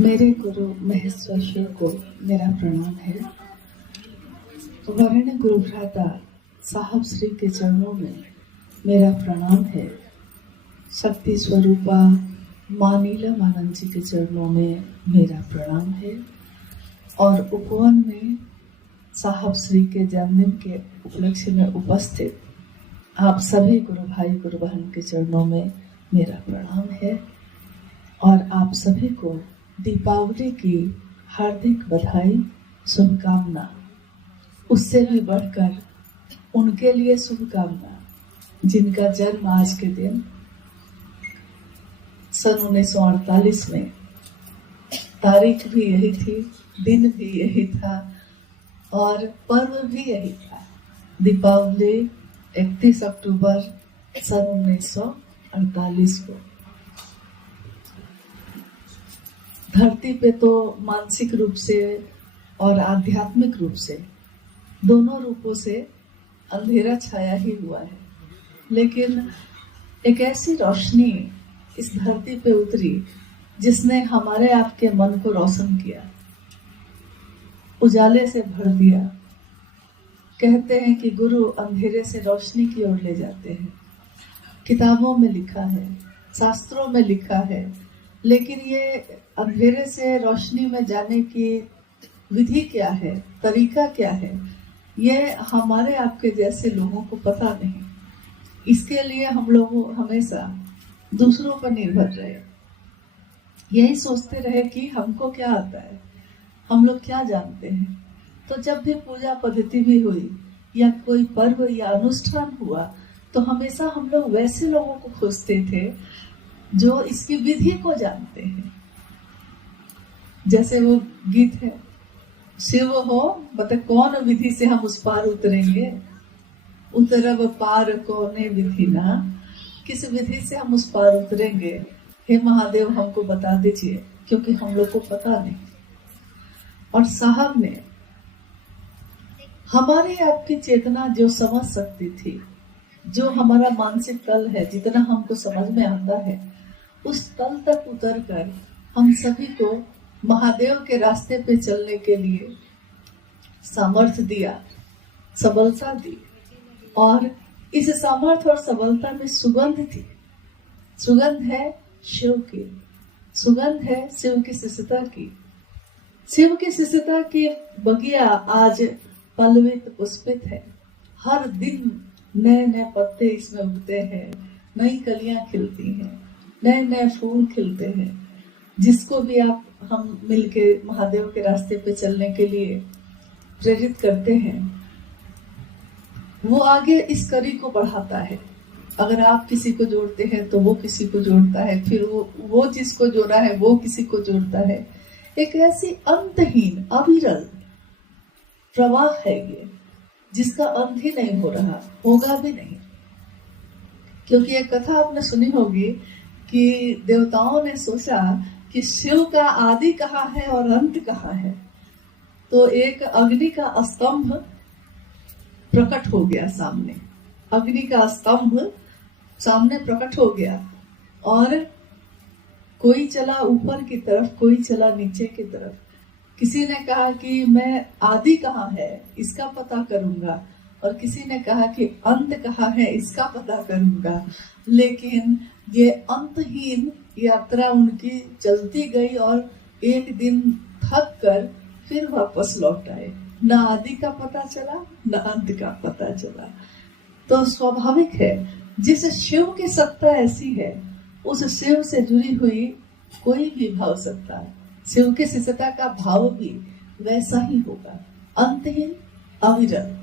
मेरे गुरु महेश्वर शिव को मेरा प्रणाम है। वर्ण गुरु भ्राता साहब श्री के चरणों में मेरा प्रणाम है। शक्ति स्वरूपा मां नीलम आनंद जी के चरणों में मेरा प्रणाम है। और उपवन में साहब श्री के जन्मदिन के उपलक्ष्य में उपस्थित आप सभी गुरु भाई गुरु बहन के चरणों में मेरा प्रणाम है। और आप सभी को दीपावली की हार्दिक बधाई, शुभकामना। उससे भी बढ़कर उनके लिए शुभकामना जिनका जन्म आज के दिन सन 1948 में, तारीख भी यही थी, दिन भी यही था और पर्व भी यही था। दीपावली 31 अक्टूबर सन 1948 को। धरती पे तो मानसिक रूप से और आध्यात्मिक रूप से, दोनों रूपों से अंधेरा छाया ही हुआ है, लेकिन एक ऐसी रोशनी इस धरती पे उतरी जिसने हमारे आपके मन को रोशन किया, उजाले से भर दिया। कहते हैं कि गुरु अंधेरे से रोशनी की ओर ले जाते हैं। किताबों में लिखा है, शास्त्रों में लिखा है, लेकिन ये अंधेरे से रोशनी में जाने की विधि क्या है, तरीका क्या है, ये हमारे आपके जैसे लोगों को पता नहीं। इसके लिए हम लोग हमेशा दूसरों पर निर्भर रहे, यही सोचते रहे कि हमको क्या आता है, हम लोग क्या जानते हैं। तो जब भी पूजा पद्धति भी हुई या कोई पर्व या अनुष्ठान हुआ, तो हमेशा हम लोग वैसे लोगों को खोजते थे जो इसकी विधि को जानते हैं। जैसे वो गीत है, शिव हो बता कौन विधि से हम उस पार उतरेंगे, उतरब पार कौने विधि ना, किस विधि से हम उस पार उतरेंगे, हे महादेव हमको बता दीजिए, क्योंकि हम लोग को पता नहीं। और साहब ने हमारी आपकी चेतना जो समझ सकती थी, जो हमारा मानसिक तल है, जितना हमको समझ में आता है, उस तल तक उतरकर हम सभी को महादेव के रास्ते पे चलने के लिए सामर्थ्य दिया, सबलता दी। और इस सामर्थ्य और सबलता में सुगंध थी। सुगंध है शिव की, सुगंध है शिव की शिष्यता की। शिव की शिष्यता की बगिया आज पल्लवित पुष्पित है। हर दिन नए नए पत्ते इसमें उगते हैं, नई कलियां खिलती हैं, नए नए फूल खिलते हैं। जिसको भी आप हम मिलके महादेव के रास्ते पे चलने के लिए प्रेरित करते हैं, वो आगे इस कड़ी को बढ़ाता है। अगर आप किसी को जोड़ते हैं तो वो किसी को जोड़ता है, फिर वो जिसको जोड़ा है वो किसी को जोड़ता है। एक ऐसी अंतहीन अविरल प्रवाह है ये, जिसका अंत ही नहीं हो रहा, होगा भी नहीं। क्योंकि एक कथा आपने सुनी होगी कि देवताओं ने सोचा कि शिव का आदि कहाँ है और अंत कहाँ है। तो एक अग्नि का स्तंभ प्रकट हो गया सामने, अग्नि का स्तंभ सामने प्रकट हो गया, और कोई चला ऊपर की तरफ, कोई चला नीचे की तरफ। किसी ने कहा कि मैं आदि कहाँ है इसका पता करूंगा, और किसी ने कहा कि अंत कहाँ है इसका पता करूंगा। लेकिन ये अंतहीन यात्रा उनकी चलती गई और एक दिन थक कर फिर वापस लौट आए। न आदि का पता चला, न अंत का पता चला। तो स्वाभाविक है, जिस शिव की सत्ता ऐसी है, उस शिव से जुड़ी हुई कोई भी भाव सत्ता, शिव की शिष्यता का भाव भी वैसा ही होगा, अंतहीन अविरल।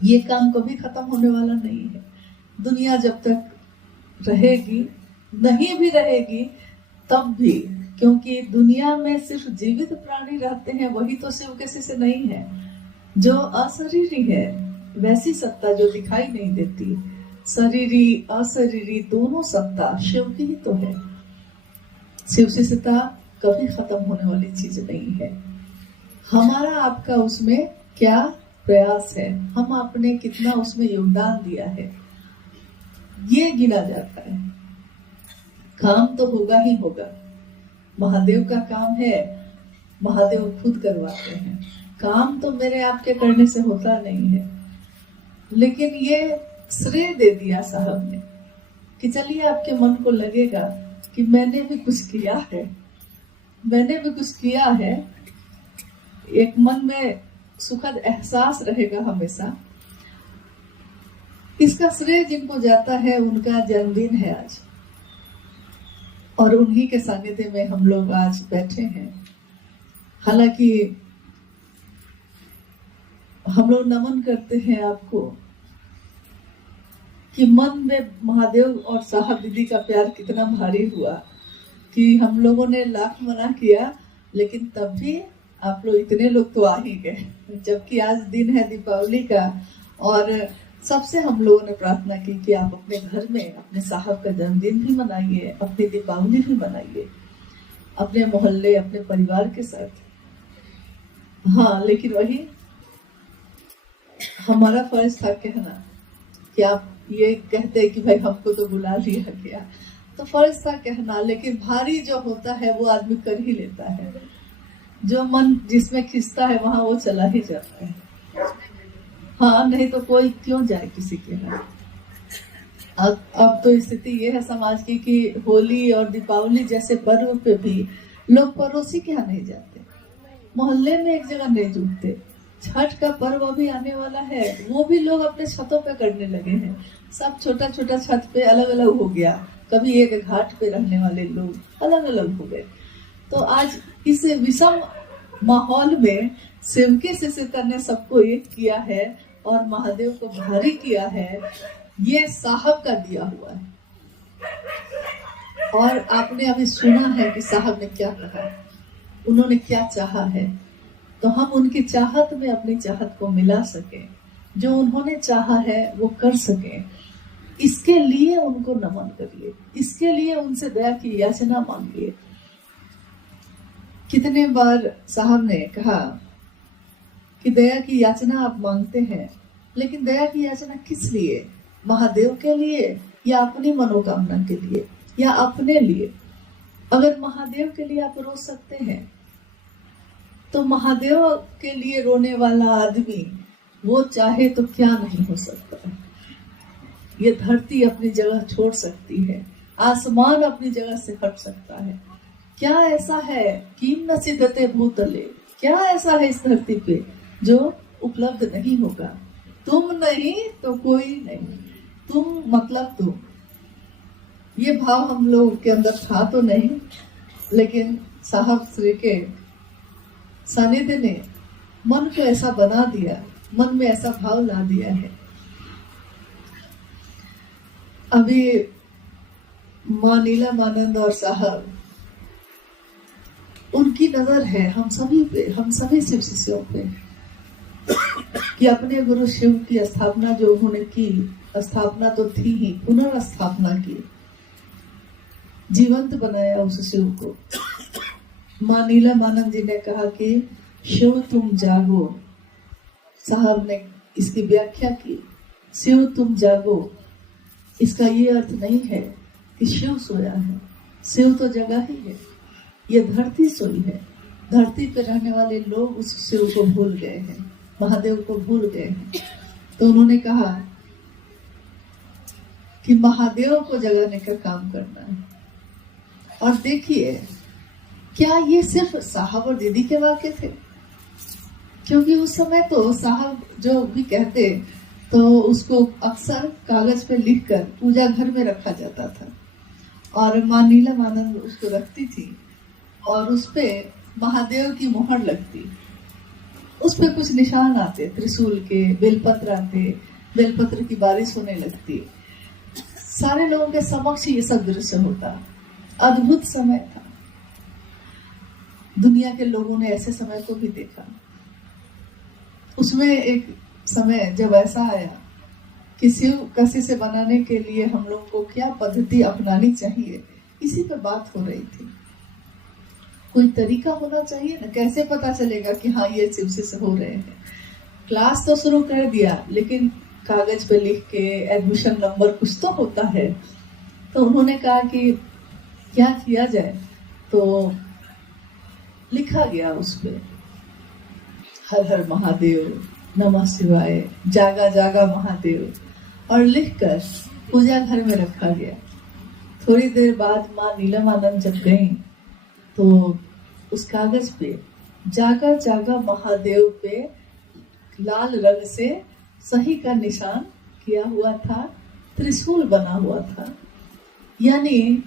ये काम कभी खत्म होने वाला नहीं है। दुनिया जब तक रहेगी, नहीं भी रहेगी तब भी, क्योंकि दुनिया में सिर्फ जीवित प्राणी रहते हैं, वही तो शिव के शिष्य नहीं है। जो अशरीरी है, वैसी सत्ता जो दिखाई नहीं देती, शरीरी अशरीरी दोनों सत्ता शिव की ही तो है। शिव शिष्यता कभी खत्म होने वाली चीज नहीं है। हमारा आपका उसमें क्या प्रयास है, हम आपने कितना उसमें योगदान दिया है, ये गिना जाता है। काम तो होगा ही होगा, महादेव का काम है, महादेव खुद करवाते हैं। काम तो मेरे आपके करने से होता नहीं है, लेकिन ये श्रेय दे दिया साहब ने कि चलिए आपके मन को लगेगा कि मैंने भी कुछ किया है, मैंने भी कुछ किया है। एक मन में सुखद एहसास रहेगा हमेशा। इसका श्रेय जिनको जाता है उनका जन्मदिन है आज, और उन्हीं के सानिध्य में हम लोग आज बैठे हैं। हालांकि हम लोग नमन करते हैं आपको कि मन में महादेव और साहब दीदी का प्यार कितना भारी हुआ कि हम लोगों ने लाख मना किया, लेकिन तब भी आप लोग इतने लोग तो आ ही गए। जबकि आज दिन है दीपावली का, और सबसे हम लोगों ने प्रार्थना की कि आप अपने घर में अपने साहब का जन्मदिन भी मनाइए, अपनी दीपावली भी मनाइए, अपने मोहल्ले अपने परिवार के साथ। हाँ, लेकिन वही हमारा फर्ज था कहना कि आप ये कहते कि भाई हमको तो बुला लिया गया, तो फर्ज था कहना, लेकिन भारी जो होता है वो आदमी कर ही लेता है। जो मन जिसमें खिंचता है वहां वो चला ही जाता है। हाँ, नहीं तो कोई क्यों जाए किसी के यहाँ। अब तो स्थिति ये है समाज की कि होली और दीपावली जैसे पर्व पे भी लोग पड़ोसी के यहाँ नहीं जाते, मोहल्ले में एक जगह नहीं जुटते। छठ का पर्व अभी आने वाला है, वो भी लोग अपने छतों पे करने लगे हैं। सब छोटा छोटा छत पे अलग अलग हो गया, कभी एक घाट पे रहने वाले लोग अलग अलग हो गए। तो आज इस विषम माहौल में सेवके से सीता ने सबको एक किया है और महादेव को भारी किया है। ये साहब का दिया हुआ है, और आपने अभी सुना है कि साहब ने क्या कहा, उन्होंने क्या चाहा है, तो हम उनकी चाहत में अपनी चाहत को मिला सके, जो उन्होंने चाहा है वो कर सके। इसके लिए उनको नमन करिए, इसके लिए उनसे दया की याचना मांगिए। कितने बार साहब ने कहा कि दया की याचना आप मांगते हैं, लेकिन दया की याचना किस लिए? महादेव के लिए या अपनी मनोकामना के लिए या अपने लिए? अगर महादेव के लिए आप रो सकते हैं तो महादेव के लिए रोने वाला आदमी वो चाहे तो क्या नहीं हो सकता है। ये धरती अपनी जगह छोड़ सकती है, आसमान अपनी जगह से हट सकता है। क्या ऐसा है किम न सिद्धते भूतले, क्या ऐसा है इस धरती पे जो उपलब्ध नहीं होगा? तुम नहीं तो कोई नहीं, तुम मतलब तुम। ये भाव हम लोग के अंदर था तो नहीं, लेकिन साहब श्री के सानिध्य ने मन को ऐसा बना दिया, मन में ऐसा भाव ला दिया है। अभी माँ नीलमानंद और साहब, उनकी नजर है हम सभी पे, हम सभी शिव शिष्यों पे, कि अपने गुरु शिव की स्थापना जो उन्होंने की, स्थापना तो थी ही, पुनर्स्थापना की, जीवंत बनाया उस शिव को। माँ नीलमानंद जी ने कहा कि शिव तुम जागो। साहब ने इसकी व्याख्या की, शिव तुम जागो। इसका ये अर्थ नहीं है कि शिव सोया है, शिव तो जगह ही है। ये धरती सोई है, धरती पे रहने वाले लोग उस शिव को भूल गए हैं, महादेव को भूल गए हैं। तो उन्होंने कहा कि महादेव को जगाने का काम करना है। और देखिए, क्या ये सिर्फ साहब और दीदी के वाक्य थे? क्योंकि उस समय तो साहब जो भी कहते तो उसको अक्सर कागज पे लिखकर पूजा घर में रखा जाता था, और माँ नीलमानंद उसको रखती थी, और उस पे महादेव की मोहर लगती। उस पे कुछ निशान आते, त्रिशूल के, बेलपत्र आते, बेलपत्र की बारिश होने लगती। सारे लोगों के समक्ष ये सब दृश्य होता। अद्भुत समय था, दुनिया के लोगों ने ऐसे समय को भी देखा। उसमें एक समय जब ऐसा आया कि शिव कसी से बनाने के लिए हम लोग को क्या पद्धति अपनानी चाहिए, इसी पर बात हो रही थी। कोई तरीका होना चाहिए ना, कैसे पता चलेगा कि हाँ ये शिव से हो रहे हैं। क्लास तो शुरू कर दिया, लेकिन कागज पे लिख के एडमिशन नंबर कुछ तो होता है। तो उन्होंने कहा कि क्या किया जाए, तो लिखा गया उस पे, हर हर महादेव, नमः शिवाय, जागा जागा महादेव, और लिखकर पूजा घर में रखा गया। थोड़ी देर बाद माँ नीलमानंद जब गई तो उस कागज पे जागा जागा महादेव पे लाल रंग से सही का निशान किया हुआ था, त्रिशूल बना हुआ था। यानी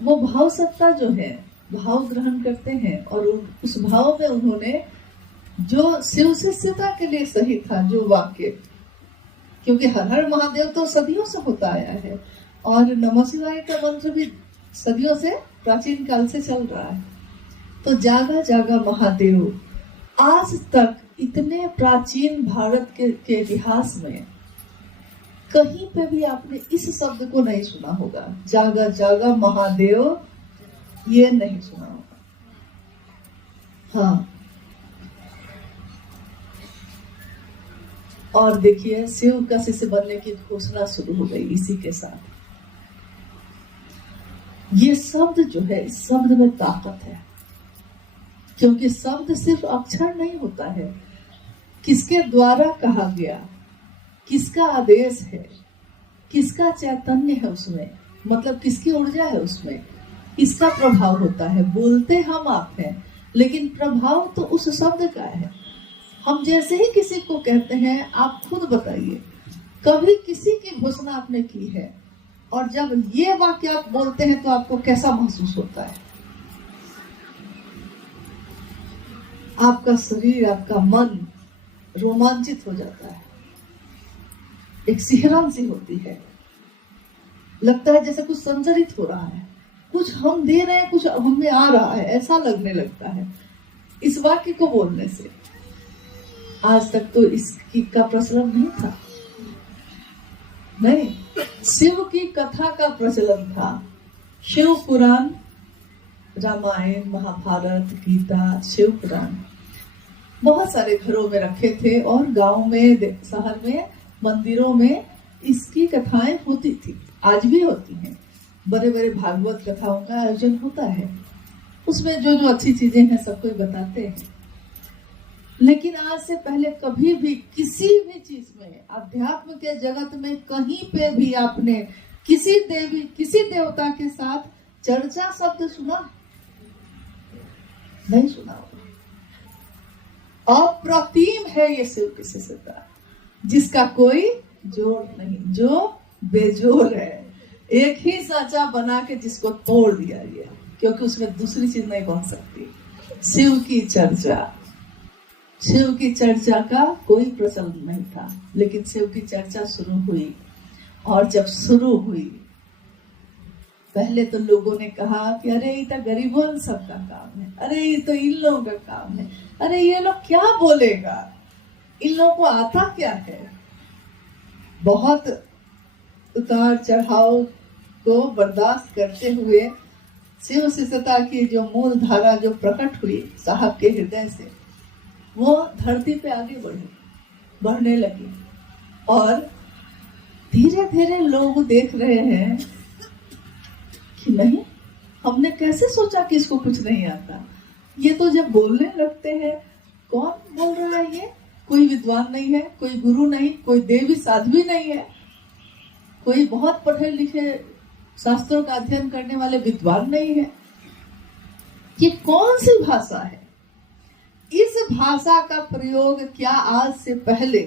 वो भाव सत्ता जो है, भाव ग्रहण करते हैं, और उस भाव में उन्होंने जो शिव शिष्यता के लिए सही था जो वाक्य, क्योंकि हर हर महादेव तो सदियों से होता आया है, और नमः शिवाय का मंत्र भी सदियों से प्राचीन काल से चल रहा है। तो जागा जागा महादेव आज तक इतने प्राचीन भारत के इतिहास में कहीं पे भी आपने इस शब्द को नहीं सुना होगा, जागा जागा महादेव, ये नहीं सुना होगा। हाँ, और देखिए शिव का शिष्य बनने की घोषणा शुरू हो गई इसी के साथ। ये शब्द जो है, इस शब्द में ताकत है, क्योंकि शब्द सिर्फ अक्षर नहीं होता है, किसके द्वारा कहा गया, किसका आदेश है, किसका चैतन्य है उसमें, मतलब किसकी ऊर्जा है उसमें, इसका प्रभाव होता है। बोलते हम आप हैं, लेकिन प्रभाव तो उस शब्द का है। हम जैसे ही किसी को कहते हैं, आप खुद बताइए कभी किसी की घोषणा आपने की है, और जब ये वाक्य आप बोलते हैं तो आपको कैसा महसूस होता है? आपका शरीर, आपका मन रोमांचित हो जाता है, एक सिहरन सी होती है, लगता है जैसे कुछ संचरित हो रहा है, कुछ हम दे रहे हैं, कुछ हमें आ रहा है, ऐसा लगने लगता है इस वाक्य को बोलने से। आज तक तो इसकी का प्रचलन नहीं था, नहीं, शिव की कथा का प्रचलन था। शिव पुराण, रामायण, महाभारत, गीता, शिव पुराण बहुत सारे घरों में रखे थे, और गांव में, शहर में, मंदिरों में इसकी कथाएं होती थी, आज भी होती हैं। बड़े बड़े भागवत कथाओं का आयोजन होता है, उसमें जो जो अच्छी चीजें हैं सब कोई बताते हैं। लेकिन आज से पहले कभी भी किसी भी चीज में, अध्यात्म के जगत में कहीं पे भी आपने किसी देवी, किसी देवता के साथ चर्चा शब्द सुना? नहीं सुना होगा। अप्रतिम है ये शिव की शिष्यता, जिसका कोई जोड़ नहीं, जो बेजोड़ है, एक ही सांचा बना के जिसको तोड़ दिया गया, क्योंकि उसमें दूसरी चीज नहीं बन सकती। शिव की चर्चा, शिव की चर्चा का कोई प्रचलन नहीं था, लेकिन शिव की चर्चा शुरू हुई, और जब शुरू हुई पहले तो लोगों ने कहा कि अरे ये तो गरीबों सबका काम है, अरे ये तो इन लोगों का काम है, अरे ये लोग क्या बोलेगा, इन लोगों को आता क्या है। बहुत उतार चढ़ाव को बर्दाश्त करते हुए शिव शिष्यता की जो मूल धारा जो प्रकट हुई साहब के हृदय से, वो धरती पे आगे बढ़ने लगी, और धीरे धीरे लोग देख रहे हैं कि नहीं, हमने कैसे सोचा कि इसको कुछ नहीं आता, ये तो जब बोलने लगते हैं, कौन बोल रहा है ये, कोई विद्वान नहीं है, कोई गुरु नहीं, कोई देवी साध्वी नहीं है, कोई बहुत पढ़े लिखे शास्त्रों का अध्ययन करने वाले विद्वान नहीं है, ये कौन सी भाषा है। इस भाषा का प्रयोग क्या आज से पहले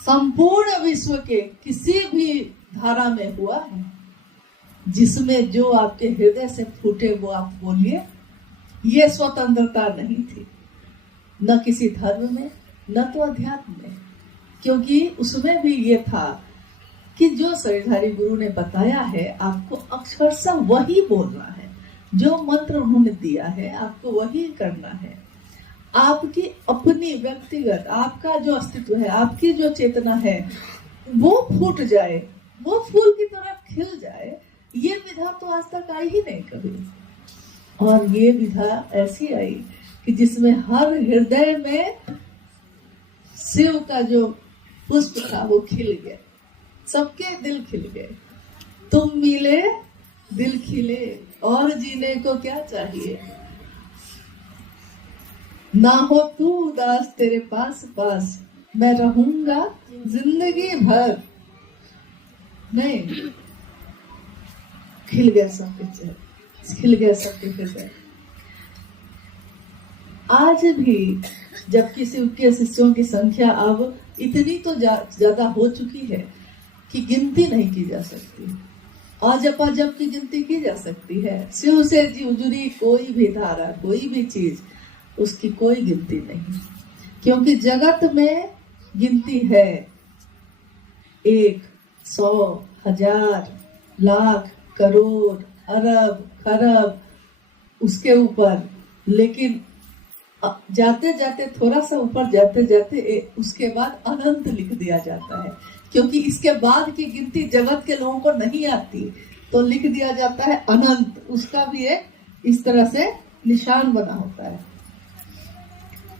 संपूर्ण विश्व के किसी भी धारा में हुआ है? जिसमें जो आपके हृदय से फूटे वो आप बोलिए। ये स्वतंत्रता नहीं थी, न किसी धर्म में, न तो अध्यात्म में, क्योंकि उसमें भी ये था कि जो शरीरधारी गुरु ने बताया है आपको अक्षरशः वही बोलना है, जो मंत्र उन्होंने दिया है आपको वही करना है। आपकी अपनी व्यक्तिगत, आपका जो अस्तित्व है, आपकी जो चेतना है, वो फूट जाए, वो फूल की तरह खिल जाए, ये विधा तो आज तक आई ही नहीं कभी। और ये विधा ऐसी आई कि जिसमें हर हृदय में शिव का जो पुष्प था वो खिल गया, सबके दिल खिल गए। तुम मिले दिल खिले, और जीने को क्या चाहिए। ना हो तू उदास तेरे पास पास, मैं रहूंगा जिंदगी भर। नहीं, खिल गया सबके चेहरे, खिल गया सबके हृदय। आज भी जब किसी के शिष्यों की संख्या अब इतनी तो ज्यादा हो चुकी है कि गिनती नहीं की जा सकती। अजपा जप की गिनती की जा सकती है, शिव से जुड़ी कोई भी धारा, कोई भी चीज, उसकी कोई गिनती नहीं, क्योंकि जगत में गिनती है 1, 100, 1000, लाख, करोड़, अरब, खरब, उसके ऊपर। लेकिन जाते जाते थोड़ा सा ऊपर जाते जाते उसके बाद अनंत लिख दिया जाता है, क्योंकि इसके बाद की गिनती जगत के लोगों को नहीं आती, तो लिख दिया जाता है अनंत। उसका भी एक इस तरह से निशान बना होता है।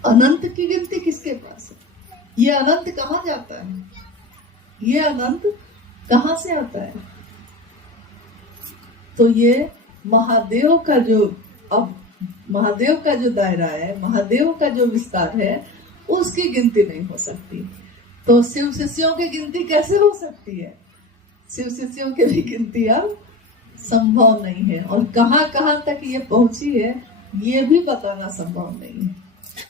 अनंत की गिनती किसके पास है? ये अनंत कहाँ जाता है? ये अनंत कहाँ से आता है? तो ये महादेव का जो, अब महादेव का जो दायरा है, महादेव का जो विस्तार है, उसकी गिनती नहीं हो सकती। तो शिव शिष्यों की गिनती कैसे हो सकती है? शिव शिष्यों की भी गिनती अब संभव नहीं है, और कहां कहां तक ये पहुंची है ये भी बताना संभव नहीं है।